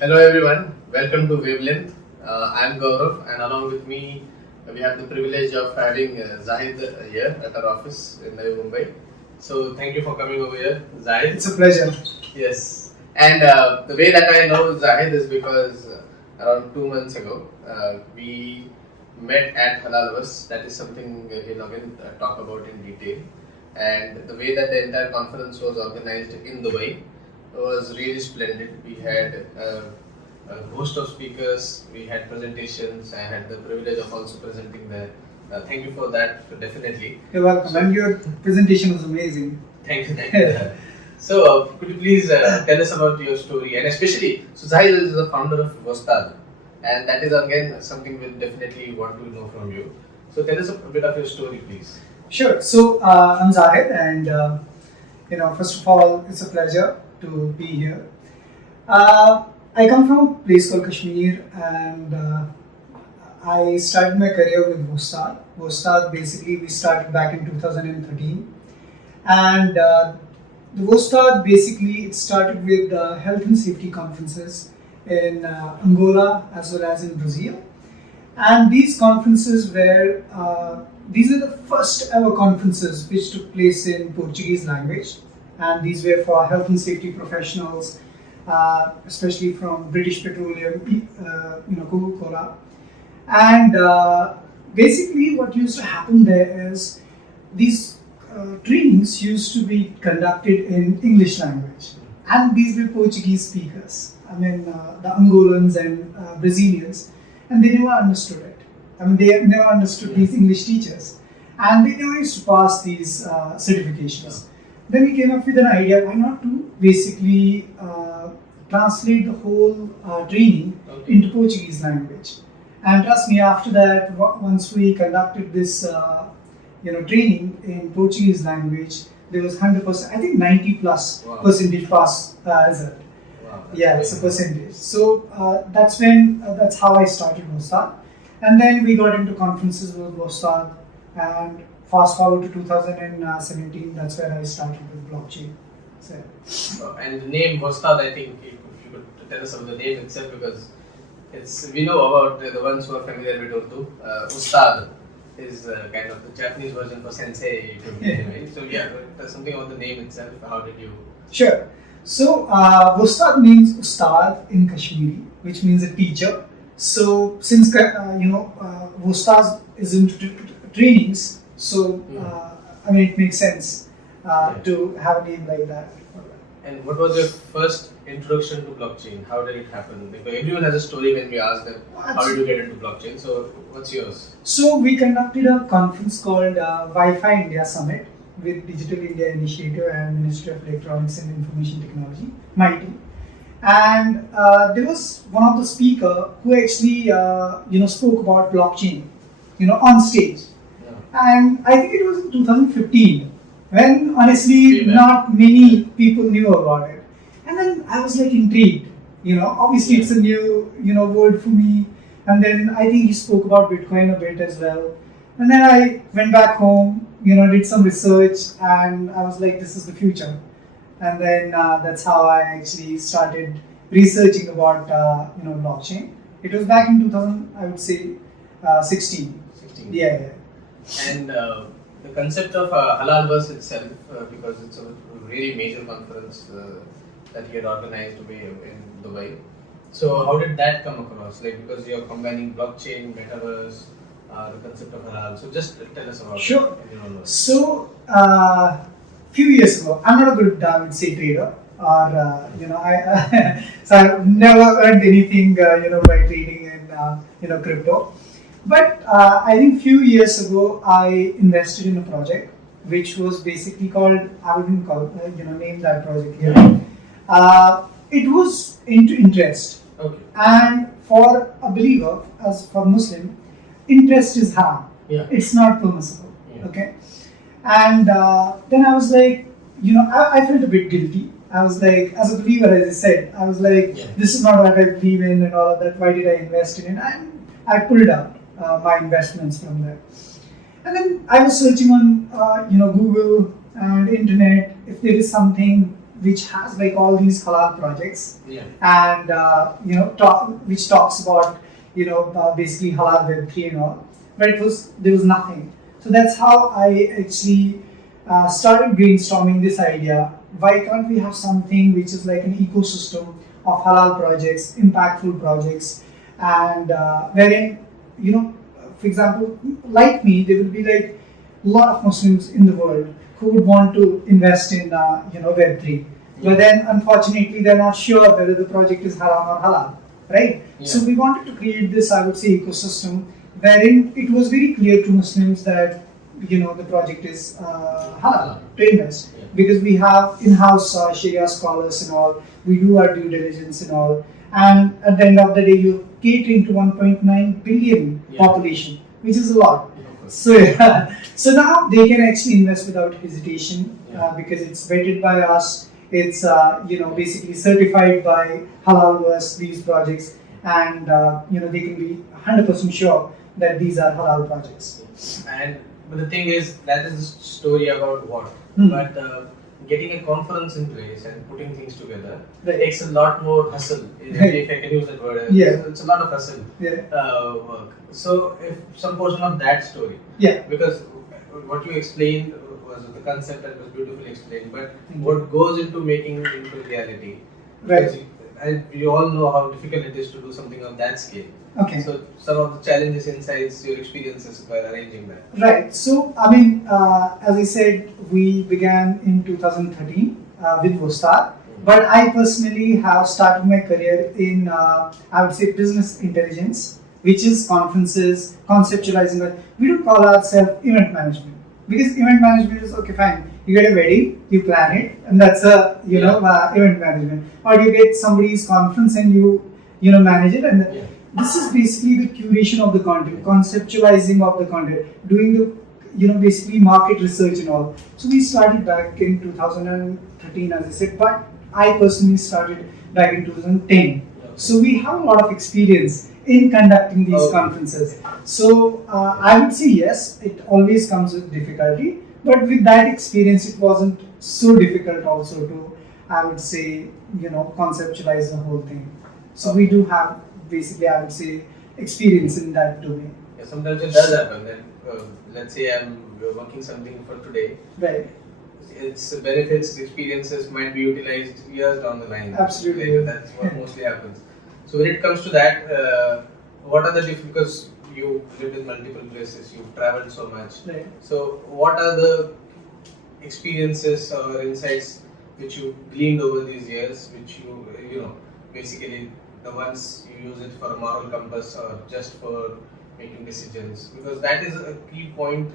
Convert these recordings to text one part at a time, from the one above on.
Hello everyone, welcome to Wavelength. I'm Gaurav and along with me we have the privilege of having Zahid here at our office in Navi Mumbai. So thank you for coming over here, Zahid. It's a pleasure. Yes, and the way that I know Zahid is because around 2 months ago we met at Halalverse. That is something he'll again talk about in detail. And the way that the entire conference was organized in Dubai was really splendid. We had a host of speakers, we had presentations. I had the privilege of also presenting there. Thank you for that, definitely. You're welcome. And your presentation was amazing. Thank you. Thank you. So, could you please tell us about your story, and especially, so Zahid is the founder of Vostad, and that is again something we'll definitely want to know from you. So, tell us a bit of your story, please. Sure. So I'm Zahid, and first of all, it's a pleasure to be here. I come from a place called Kashmir, and I started my career with Vostad. Vostad basically we started back in 2013, and the Vostad basically it started with health and safety conferences in Angola as well as in Brazil, and these conferences were these are the first ever conferences which took place in Portuguese language, and these were for health and safety professionals, especially from British Petroleum, Coca-Cola. And basically what used to happen there is these trainings used to be conducted in English language, and these were Portuguese speakers. I mean, the Angolans and Brazilians, and they never understood it. I mean, they never understood these English teachers, and they never used to pass these certifications. Then we came up with an idea: why not to basically translate the whole training into Portuguese language? And trust me, after that, once we conducted this, training in Portuguese language, there was 100%, I think 90 plus percentage pass result. Wow, yeah, it's a percentage. So that's how I started Vostad. And then we got into conferences with Vostad, and fast forward to 2017, that's where I started with blockchain. So. And the name Vostad, I think if you could tell us about the name itself, because we know about the ones who are familiar with Urdu. Ustad is kind of the Japanese version for sensei. Anyway. So yeah, there's something about the name itself. How did you? Sure. So Vostad means ustad in Kashmiri, which means a teacher. So since Vostad is into trainings, so it makes sense to have a name like that. And what was your first introduction to blockchain? How did it happen? Because everyone has a story when we ask them, how did you get into blockchain? So what's yours? So we conducted a conference called Wi-Fi India Summit with Digital India Initiative and Ministry of Electronics and Information Technology, MIT. And there was one of the speaker who actually spoke about blockchain, on stage. Yeah. And I think it was in 2015 when honestly not many people knew about it. And then I was like intrigued, obviously it's a new word for me. And then I think he spoke about Bitcoin a bit as well. And then I went back home, did some research, and I was like, this is the future. And then that's how I actually started researching about blockchain. It was back in 2000, I would say 16. Yeah. And the concept of Halalverse itself, because it's a really major conference that he had organized in Dubai. So how did that come across? Like, because you're combining blockchain, metaverse, the concept of halal. So just tell us about it. Sure. So few years ago, I'm not a good, I would say, trader, or so I've never earned anything, by trading in, crypto. But I think few years ago, I invested in a project which was basically called, I wouldn't call, name that project here. It was into interest. Okay. And for a believer, as for Muslim, interest is haram. Yeah. It's not permissible. Yeah. Okay. And then I was like, I felt a bit guilty. I was like, as a believer, as I said, I was like, this is not what I believe in and all of that. Why did I invest in it? And I pulled out my investments from there. And then I was searching on, Google and internet if there is something which has like all these halal projects, Yeah. and which talks about basically halal Web3 and all, but there was nothing. So that's how I actually started brainstorming this idea. Why can't we have something which is like an ecosystem of halal projects, impactful projects, and wherein, for example, like me, there will be like a lot of Muslims in the world who would want to invest in Web3, but then unfortunately they're not sure whether the project is haram or halal, right? Yeah. So we wanted to create this, I would say, ecosystem wherein it was very clear to Muslims that the project is halal to invest, because we have in-house Sharia scholars and all. We do our due diligence and all, and at the end of the day, you're catering to 1.9 billion population, which is a lot. So so now they can actually invest without hesitation because it's vetted by us. It's basically certified by Halalverse, these projects, and they can be 100% sure that these are halal projects. But the thing is, that is the story about what. But getting a conference in place and putting things together takes a lot more hustle. If I can use that word, it's a lot of hustle work. So, if some portion of that story, because what you explained was the concept that was beautifully explained, but what goes into making it into reality, right? And you all know how difficult it is to do something of that scale. Okay. So some of the challenges, insights, your experiences while arranging that. Right. So I mean, as I said, we began in 2013 with Vostad, but I personally have started my career in I would say business intelligence, which is conferences, conceptualizing. We don't call ourselves event management, because event management is okay, fine. You get a wedding, you plan it, and that's a event management. Or you get somebody's conference and you manage it, and this is basically the curation of the content, conceptualizing of the content, doing the basically market research and all. So we started back in 2013, as I said, but I personally started back in 2010. So we have a lot of experience in conducting these conferences. So I would say yes, it always comes with difficulty. But with that experience, it wasn't so difficult also to, I would say, conceptualize the whole thing. So we do have, basically, I would say, experience in that domain. Yeah, sometimes it does happen. Then, let's say I'm working something for today. Right. Its benefits, experiences might be utilized years down the line. Absolutely. That's what mostly happens. So when it comes to that, what are the because you lived in multiple places, you've traveled so much. Right. So what are the experiences or insights which you gleaned over these years, which you basically the ones you use it for a moral compass or just for making decisions? Because that is a key point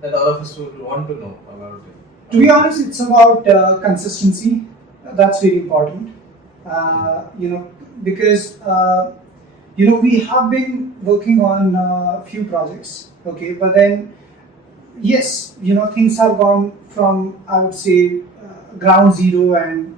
that all of us would want to know about it. To be honest, it's about consistency. That's very important. Because we have been working on a few projects, okay, but then yes, things have gone from, I would say, ground zero, and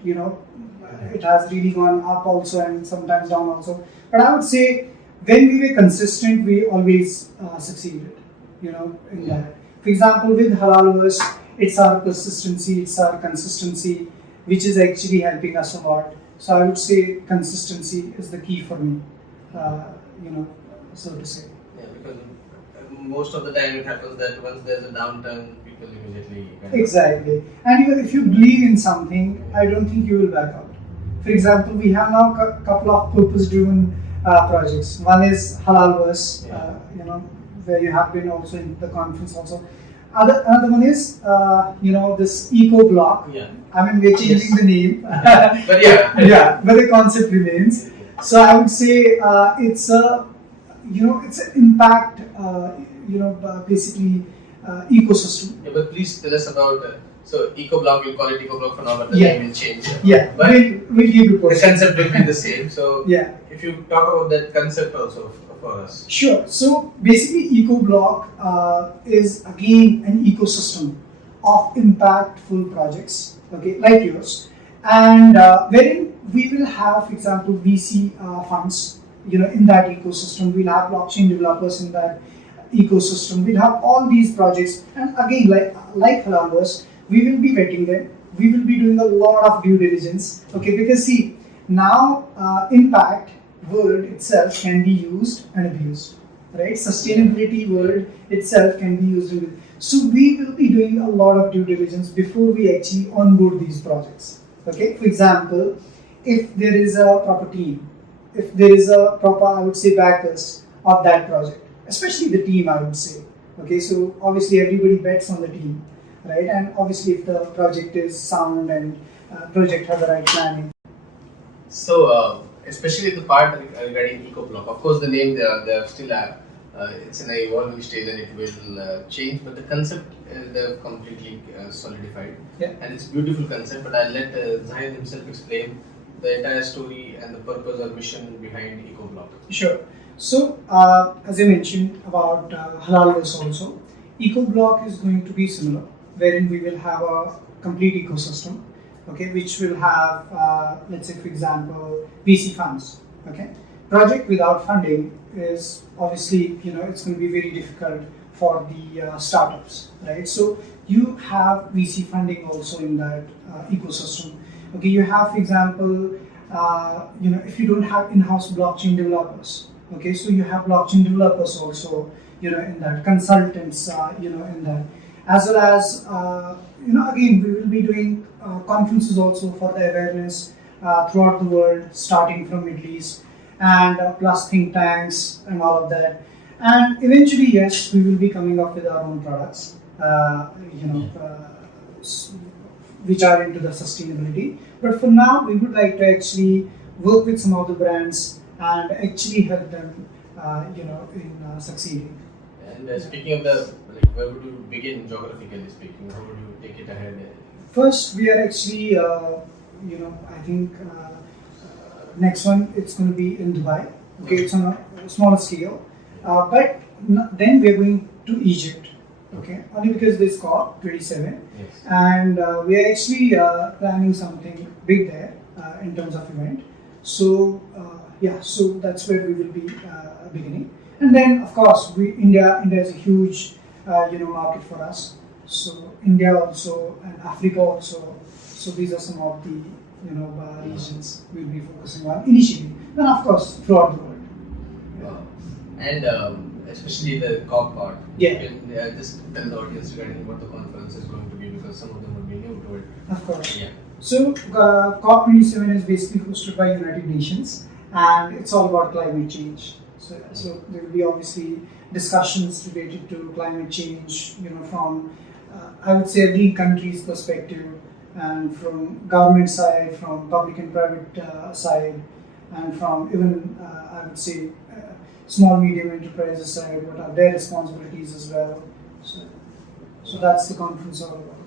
it has really gone up also and sometimes down also. But I would say when we were consistent, we always succeeded, in that. For example, with Halalverse, it's our persistency, it's our consistency, which is actually helping us a lot. So I would say consistency is the key for me, so to say. Yeah, because most of the time it happens that once there's a downturn, people immediately... Exactly. And if you believe in something, I don't think you will back out. For example, we have now a couple of purpose-driven projects. One is Halalverse, where you have been also in the conference also. Another one is, this eco block. Yeah. I mean, we're changing the name. But but the concept remains. So I would say it's a, it's an impact, basically ecosystem. Yeah, but please tell us about. So eco block, we'll call it eco block for now, but the name will change. Yeah, but we'll give you the concept will be the same. So if you talk about that concept also for us. Sure. So basically, eco block is again an ecosystem of impactful projects, okay, like yours, and wherein we will have, for example, VC funds, in that ecosystem. We'll have blockchain developers in that ecosystem. We'll have all these projects, and again, like Halalverse, we will be vetting them. we will be doing a lot of due diligence. Okay, because see, now impact word itself can be used and abused, right? Sustainability word itself can be used and abused. So we will be doing a lot of due diligence before we actually onboard these projects. Okay, for example, if there is a proper team, if there is a proper, I would say, backers of that project, especially the team, I would say. Okay, so obviously everybody bets on the team, right? And obviously if the project is sound and project has the right planning. So, especially the part regarding EcoBlock, of course, the name they are still it's in an evolving stage and it will change, but the concept they have completely solidified. Yeah. And it's a beautiful concept, but I'll let Zahid himself explain the entire story and the purpose or mission behind EcoBlock. Sure. So, as I mentioned about Halalverse also, EcoBlock is going to be similar, wherein we will have a complete ecosystem, okay, which will have, let's say, for example, VC funds. Okay, project without funding is obviously, it's going to be very difficult for the startups, right? So you have VC funding also in that ecosystem. Okay, you have, for example, if you don't have in-house blockchain developers, okay, so you have blockchain developers also, in that, consultants, in that, as well as, again, we will be doing conferences also for the awareness throughout the world, starting from Middle East, and plus think tanks and all of that. And eventually, yes, we will be coming up with our own products, which are into the sustainability. But for now, we would like to actually work with some of the brands and actually help them, in succeeding. And speaking of the, where would you begin geographically speaking? How would you take it ahead? First, we are actually, I think next one it's going to be in Dubai. Okay, it's on a smaller scale, but then we're going to Egypt. Okay, only because this COP27, yes. And we are actually planning something big there in terms of event. So so that's where we will be beginning. And then of course India is a huge market for us. So India also and Africa also. So these are some of the regions we'll be focusing on initially. Then of course throughout the world. Wow. And especially the COP part. Yeah. You can just tell the audience regarding what the conference is going to be, because some of them would be new to it. Of course. Yeah. So COP27 is basically hosted by United Nations, and it's all about climate change. So there will be obviously discussions related to climate change, from I would say every country's perspective, and from government side, from public and private side, and from even I would say small medium enterprises side, what are their responsibilities as well. So that's the conference all about.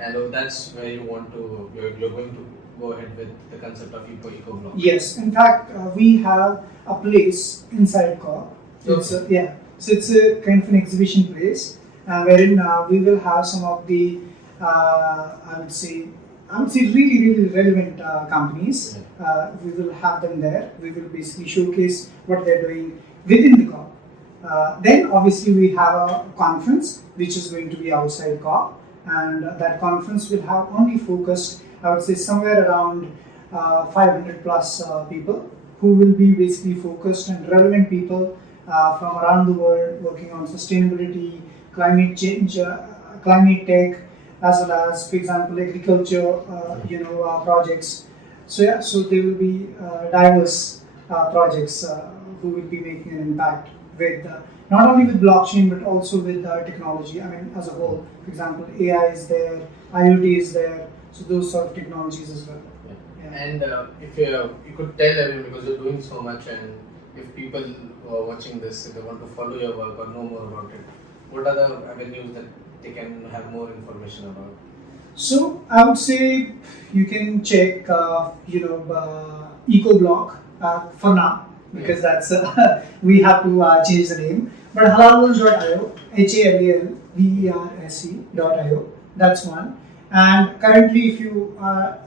And that's where you're going to go ahead with the concept of EcoBlock. Yes, in fact, we have a place inside COP. It's so it's a kind of an exhibition place, wherein we will have some of the I would say really relevant companies. We will have them there. We will basically showcase what they're doing within the COP. Then obviously we have a conference which is going to be outside COP, and that conference will have only focused, I would say, somewhere around 500 plus people who will be basically focused and relevant people from around the world working on sustainability, climate change, climate tech, as well as, for example, agriculture, projects. So there will be diverse projects who will be making an impact with not only with blockchain but also with technology. I mean, as a whole. For example, AI is there, IoT is there. So those sort of technologies as well. Yeah. And if you could tell everyone, because you're doing so much, and if people who are watching this, if they want to follow your work or know more about it, what are the avenues that they can have more information about? So I would say you can check, EcoBlock for now, because that's we have to change the name. But Halalverse.io, HALALverse.io. That's one. And currently, if you are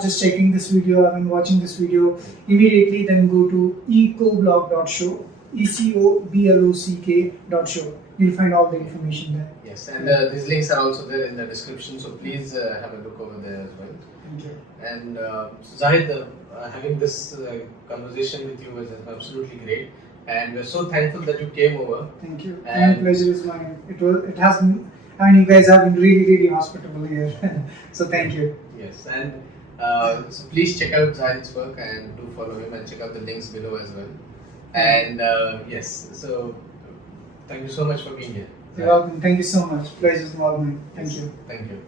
just checking this video, watching this video, immediately then go to ecoblock.show, ECOBLOCK.show. you'll find all the information there. Yes, and these links are also there in the description, so please have a look over there as well. Thank you. And Zahid, having this conversation with you was absolutely great, and we're so thankful that you came over. Thank you. And My pleasure is mine. It has been. I mean, you guys have been really hospitable here. So thank you. Yes, and so please check out Zahid's work and do follow him and check out the links below as well. And yes, so thank you so much for being here. You're welcome. Thank you so much. Pleasure is all mine. Thank you. Thank you.